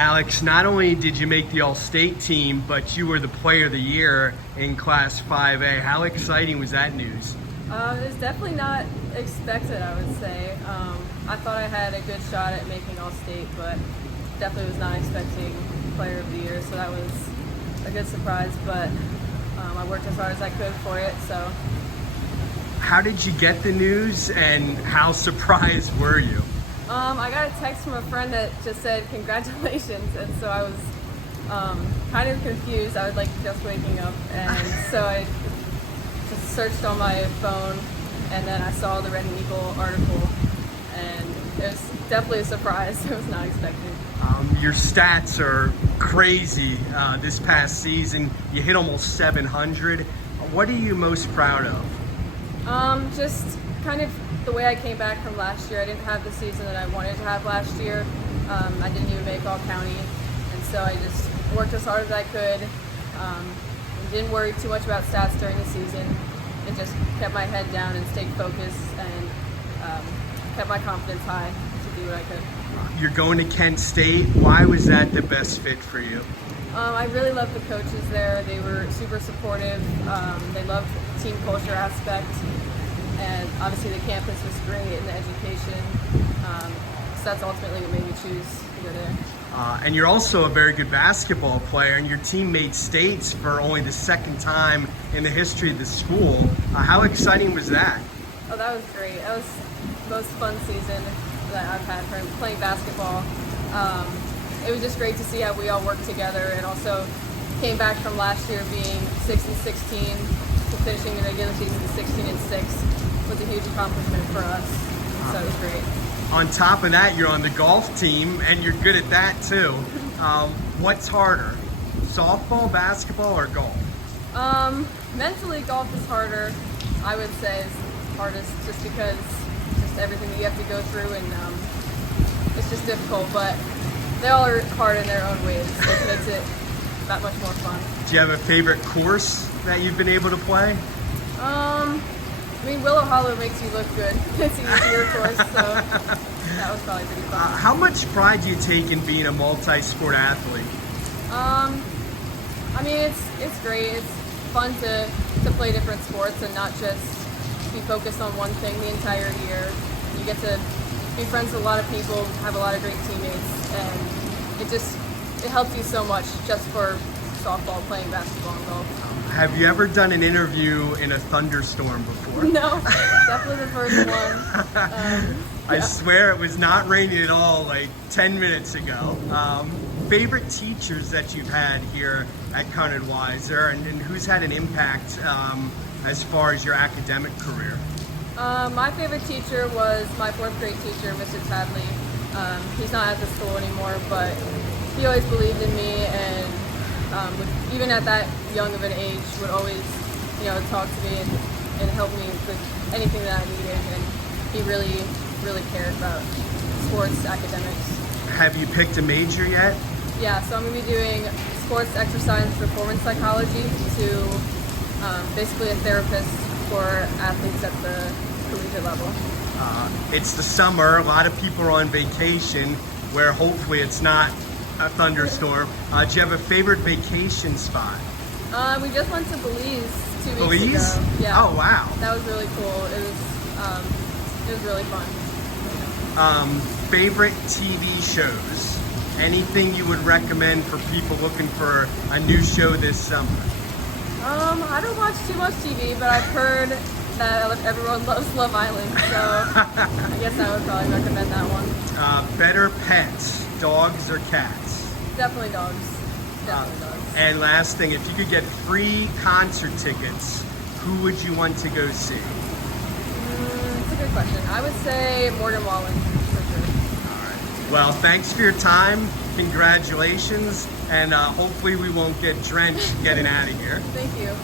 Alex, not only did you make the All-State team, but you were the Player of the Year in Class 5A. How exciting was that news? It was definitely not expected, I would say. I thought I had a good shot at making All-State, but definitely was not expecting Player of the Year, so that was a good surprise, but I worked as hard as I could for it, so. How did you get the news, and how surprised were you? I got a text from a friend that just said congratulations, and so I was kind of confused. I was like just waking up, and so I just searched on my phone, and then I saw the Red and Eagle article, and it was definitely a surprise. It was not expected. Your stats are crazy this past season. You hit almost 700. What are you most proud of? Just kind of the way I came back from last year. I didn't have the season that I wanted to have last year. I didn't even make All-County, and so I just worked as hard as I could. And didn't worry too much about stats during the season, and just kept my head down and stayed focused and kept my confidence high to do what I could. You're going to Kent State. Why was that the best fit for you? I really loved the coaches there. They were super supportive. They loved the team culture aspect. And obviously the campus was great and the education. So that's ultimately what made me choose to go there. And you're also a very good basketball player, and your team made states for only the second time in the history of the school. How exciting was that? Oh, that was great. That was the most fun season that I've had for playing basketball. It was just great to see how we all worked together, and also came back from last year being 6-16 to finishing the regular season 16-6. Was a huge accomplishment for us, so it was great. On top of that, you're on the golf team, and you're good at that too. What's harder, softball, basketball, or golf? Mentally, golf is harder. I would say is hardest, just because just everything that you have to go through, and it's just difficult. But they all are hard in their own ways, which makes it that much more fun. Do you have a favorite course that you've been able to play? I mean, Willow Hollow makes you look good. It's an easier course, so that was probably pretty fun. How much pride do you take in being a multi-sport athlete? I mean, it's great. It's fun to play different sports and not just be focused on one thing the entire year. You get to be friends with a lot of people, have a lot of great teammates, and it helps you so much just for softball, playing basketball, and golf. Have you ever done an interview in a thunderstorm before? No, definitely the first one. I swear it was not raining at all like 10 minutes ago. Favorite teachers that you've had here at Conrad Weiser, and who's had an impact as far as your academic career? My favorite teacher was my 4th grade teacher, Mr. Tadley. He's not at the school anymore, but he always believed in me, and even at that young of an age, would always, talk to me and help me with anything that I needed. And he really, really cared about sports, academics. Have you picked a major yet? Yeah, so I'm going to be doing sports, exercise, and performance psychology to basically a therapist for athletes at the collegiate level. It's the summer. A lot of people are on vacation, where hopefully it's not a thunderstorm. Do you have a favorite vacation spot? We just went to Belize 2 weeks Belize? ago. Yeah. Oh wow. That was really cool. It was really fun. Favorite TV shows? Anything you would recommend for people looking for a new show this summer? I don't watch too much TV, but I've heard that everyone loves Love Island, so I guess I would probably recommend that one. Better pets, dogs or cats? Definitely dogs. Definitely dogs. And last thing, if you could get free concert tickets, who would you want to go see? That's a good question. I would say Morgan Wallen, for sure. All right. Well, thanks for your time. Congratulations. And hopefully we won't get drenched getting out of here. Thank you.